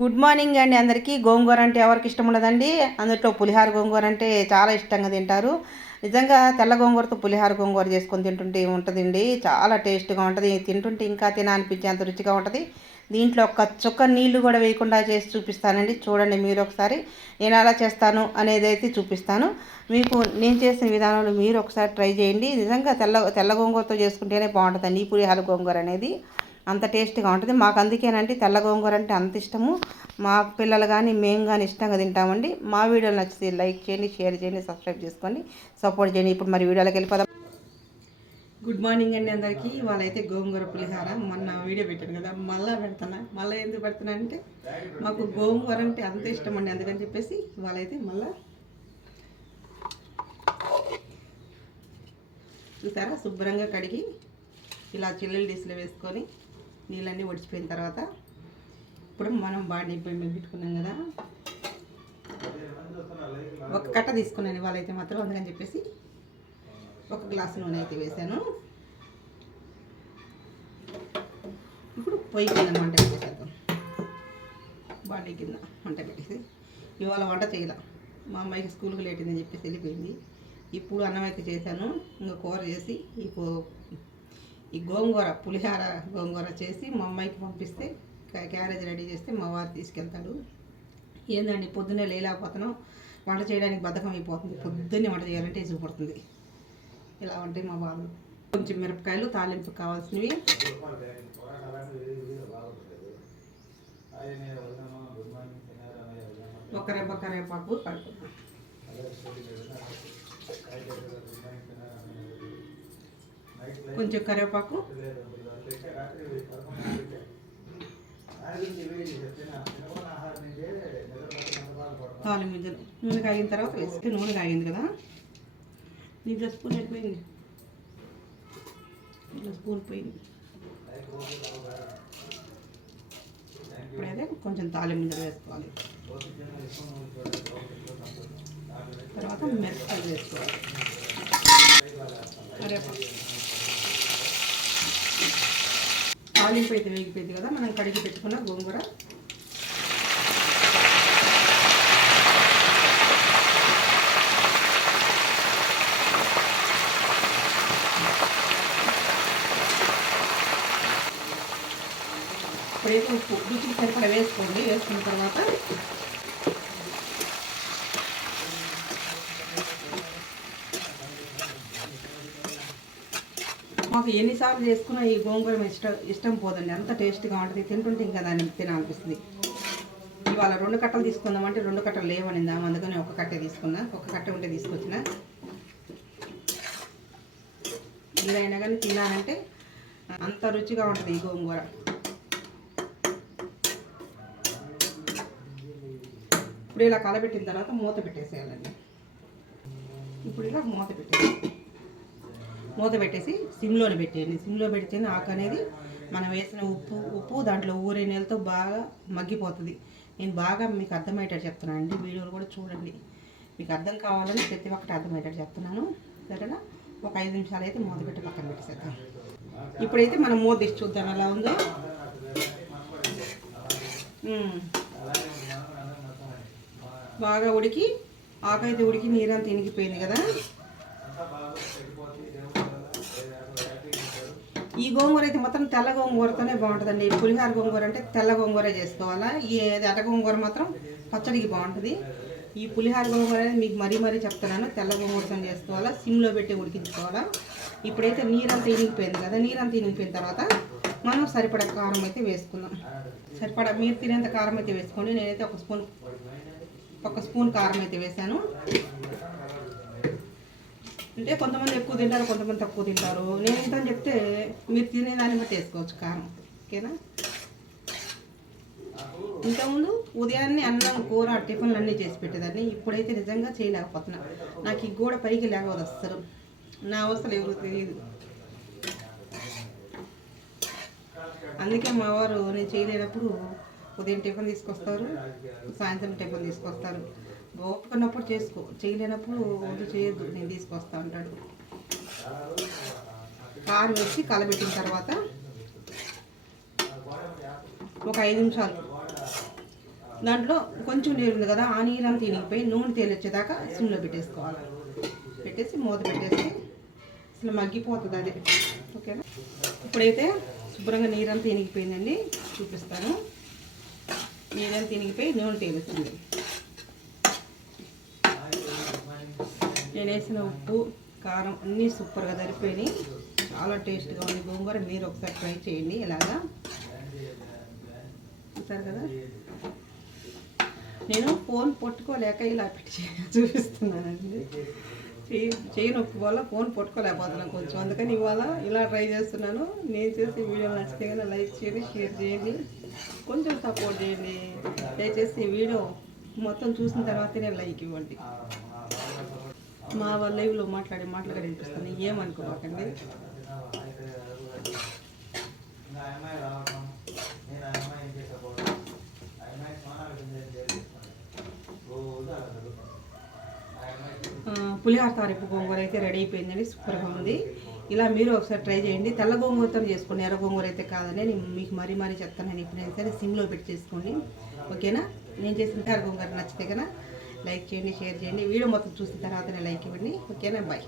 Good morning అండి అందరికీ. గోంగూర అంటే ఎవరికి ఇష్టం ఉండదండి. అందులో పులిహార గోంగూర అంటే చాలా ఇష్టంగా తింటారు. నిజంగా తెల్ల గోంగూరతో పులిహార గోంగూర చేసుకొని తింటుంటే ఉంటుందండి, చాలా టేస్ట్గా ఉంటుంది. తింటుంటే ఇంకా తినాలనిపించేంత రుచిగా ఉంటుంది. దీంట్లో ఒక్క చుక్క నీళ్లు కూడా వేయకుండా చేసి చూపిస్తానండి. చూడండి మీరు ఒకసారి. నేను ఎలా చేస్తాను అనేది అయితే చూపిస్తాను మీకు. నేను చేసిన విధానంలో మీరు ఒకసారి ట్రై చేయండి. నిజంగా తెల్ల గోంగూరతో చేసుకుంటేనే బాగుంటుందండి ఈ పులిహార గోంగూర అనేది. అంత టేస్ట్గా ఉంటుంది. మాకు అందుకేనండి తెల్ల గోంగూర అంటే అంత ఇష్టము. మా పిల్లలు కానీ మేము కానీ ఇష్టంగా తింటామండి. మా వీడియోలు నచ్చితే లైక్ చేయండి, షేర్ చేయండి, సబ్స్క్రైబ్ చేసుకోండి, సపోర్ట్ చేయండి. ఇప్పుడు మరి వీడియోలోకి వెళ్ళిపోదాం. గుడ్ మార్నింగ్ అండి అందరికీ. వాళ్ళైతే గోంగూర పులిహార మొన్న వీడియో పెట్టాను కదా, మళ్ళీ పెడుతున్నా. మళ్ళీ ఎందుకు పెడుతున్నా అంటే మాకు గోంగూర అంటే అంత ఇష్టం అండి, అందుకని చెప్పేసి వాళ్ళైతే మళ్ళీ చూసారా, శుభ్రంగా కడిగి ఇలా చిల్లులు డిస్లో వేసుకొని నీళ్ళన్నీ ఒడిచిపోయిన తర్వాత ఇప్పుడు మనం బాడీ పొయ్యి మీద పెట్టుకున్నాం కదా, ఒక కట్ట తీసుకున్నాను వాళ్ళైతే మాత్రం, అందుకని చెప్పేసి ఒక గ్లాసు నూనె అయితే వేసాను. ఇప్పుడు పొయ్యి కింద మంట పెట్టేసేద్దాం. బాడీ కింద మంట పెట్టేసి ఇవాళ వంట చేయాల. మా అమ్మాయికి స్కూల్కి లేట్ అయిందని చెప్పేసి వెళ్ళిపోయింది. ఇప్పుడు అన్నం అయితే చేశాను. ఇంకా కూర చేసి ఈ గోంగూర పులిహార గోంగూర చేసి మా అమ్మాయికి పంపిస్తే క్యారేజ్ రెడీ చేస్తే మా వారు తీసుకెళ్తాడు. ఏందండి పొద్దున్నే లేలేకపోతున్నాం, వంట చేయడానికి బద్ధకం అయిపోతుంది. పొద్దున్నే వంట చేయాలంటే ఇసుపడుతుంది. ఇలా ఉంటాయి మా వాళ్ళు. కొంచెం మిరపకాయలు తాలింపు కావాల్సినవి, ఒక రెబ్బ కరివేపాకు కడుపుతాం, కొంచెం కరివేపాకు, తాలింపు గింజలు. నూనె కాగిన తర్వాత వేస్తే నూనె కాగింది కదా, దీంట్లో స్పూన్ అయిపోయింది, దీంట్లో స్పూన్ పోయింది. ఇప్పుడైతే కొంచెం తాలింపు గింజలు వేసుకోవాలి. తర్వాత మిరపకాయలు వేసుకోవాలి, కరివేపాకు. తాలింపు అయితే వేగిపోయింది కదా, మనం కడిగి పెట్టుకున్న గోంగూర ఇప్పుడైతే ఉప్పు రుచికి సరిపడా వేసుకోండి. వేసుకున్న తర్వాత మాకు ఎన్నిసార్లు చేసుకున్నా ఈ గోంగూర ఇష్టం పోదండి, అంత టేస్ట్గా ఉంటుంది. తింటుంటే ఇంకా దాన్ని తినాలనిపిస్తుంది. ఇవాళ 2 కట్టలు తీసుకుందామంటే 2 కట్టలు లేవనిందాం, అందుకని ఒక కట్టే తీసుకున్నా. ఒక కట్ట ఉంటే తీసుకొచ్చిన. ఏదైనా కానీ తినాలంటే అంత రుచిగా ఉంటుంది ఈ గోంగూర. ఇప్పుడు ఇలా కలబెట్టిన తర్వాత మూత పెట్టేసేయాలండి. ఇప్పుడు ఇలా మూత పెట్టేసి సిమ్లోనే పెట్టేయండి. సిమ్లో పెడితేనే ఆకు అనేది మనం వేసిన ఉప్పు దాంట్లో ఊరే నీళ్ళతో బాగా మగ్గిపోతుంది. నేను బాగా మీకు అర్థమయ్యేటట్టు చెప్తున్నాను అండి, వీడియోలు కూడా చూడండి. మీకు అర్థం కావాలని ప్రతి ఒక్కటి అర్థమయ్యేటట్టు చెప్తున్నాను, సరేనా. ఒక 5 నిమిషాలు అయితే మూత పెట్టి పక్కన పెట్టేసేద్దాం. ఇప్పుడైతే మనం మూత తీసి చూద్దాం ఎలా ఉందో. బాగా ఉడికి ఆకైతే ఉడికి నీరంతా ఇనికిపోయింది కదా. ఈ గోంగూర అయితే మొత్తం తెల్ల గోంగూరతోనే బాగుంటుందండి. పులిహార గోంగూర అంటే తెల్ల గోంగూర చేసుకోవాలా. ఈ ఎర్ర గోంగూర మాత్రం పచ్చడికి బాగుంటుంది. ఈ పులిహార గోంగూర అనేది మీకు మరీ చెప్తున్నాను, తెల్ల గోంగూరతో చేసుకోవాలా. సిమ్లో పెట్టి ఉడికించుకోవాలా. ఇప్పుడైతే నీరంతా ఇనిగిపోయింది కదా, నీరంతా ఇనిగిపోయిన తర్వాత మనం సరిపడా కారం అయితే వేసుకుందాం. సరిపడా మీరు తినేంత కారం అయితే వేసుకోండి. నేనైతే ఒక స్పూన్ కారం అయితే వేసాను. అంటే కొంతమంది ఎక్కువ తింటారు, కొంతమంది తక్కువ తింటారు. నేను ఎంత అని చెప్తే మీరు తినేదాన్ని బట్టి వేసుకోవచ్చు కారం, ఓకేనా. ఇంతకుముందు ఉదయాన్నే అన్నం కూర టిఫిన్లు అన్నీ చేసి పెట్టేదాన్ని. ఇప్పుడైతే నిజంగా చేయలేకపోతున్నా. నాకు ఈ గోడ పైకి లేకపోతే అస్సలు నా అవసరం ఎవరు తెలియదు. అందుకే మా వారు నేను చేయలేనప్పుడు ఉదయం టిఫిన్ తీసుకొస్తారు, సాయంత్రం టిఫిన్ తీసుకొస్తారు. ఓపుకున్నప్పుడు చేసుకో, చేయలేనప్పుడు వద్దు చేయొద్దు నేను తీసుకొస్తా అంటాడు. కారం వేసి కలబెట్టిన తర్వాత ఒక 5 నిమిషాలు దాంట్లో కొంచెం నీరు ఉంది కదా, ఆ నీరంతా తినిగిపోయి నూనె తేలొచ్చేదాకా సిమ్లో పెట్టేసుకోవాలి. పెట్టేసి మూత పెట్టేసి అసలు మగ్గిపోతుంది అది. ఓకేనా, ఇప్పుడైతే శుభ్రంగా నీరంతా తినిగిపోయిందండి. చూపిస్తాను. నీరంతా తినిగిపోయి నూనె తేలొచ్చింది. నేను వేసిన ఉప్పు కారం అన్నీ సూపర్గా సరిపోయినాయి. చాలా టేస్ట్గా ఉంది గోంగూర. మీరు ఒకసారి ట్రై చేయండి ఇలాగా. చూసారు కదా, నేను ఫోన్ పట్టుకోలేక ఇలా పెట్టి చూపిస్తున్నానండి. చేయి నొప్పి వల్ల ఫోన్ పట్టుకోలేకపోతున్నాను కొంచెం, అందుకని ఇవాళ ఇలా ట్రై చేస్తున్నాను. నేను చేసే వీడియో నచ్చితే కానీ లైక్ చేయండి, షేర్ చేయండి, కొంచెం సపోర్ట్ చేయండి. దయచేసి ఈ వీడియో మొత్తం చూసిన తర్వాతనే లైక్ ఇవ్వండి. మా వాళ్ళ లైవ్లో మాట్లాడి వినిపిస్తాను, ఏమనుకోకండి. పులిహార తారీపు గోంగూర అయితే రెడీ అయిపోయిందండి. సూపర్గా ఉంది. ఇలా మీరు ఒకసారి ట్రై చేయండి. తెల్ల గోంగూరతో చేసుకోండి, ఎర్ర గోంగూర అయితే కాదని నేను మీకు మరీ చెప్తాను. ఎప్పుడైనా సరే సిమ్లో పెట్టి చేసుకోండి. ఓకేనా, నేను చేసిన ఎర్ర గోంగూర నచ్చితే కన్నా లైక్ చేయండి, షేర్ చేయండి. వీడియో మొత్తం చూసిన తర్వాతనే లైక్ ఇవ్వండి. ఓకేనా, బాయ్.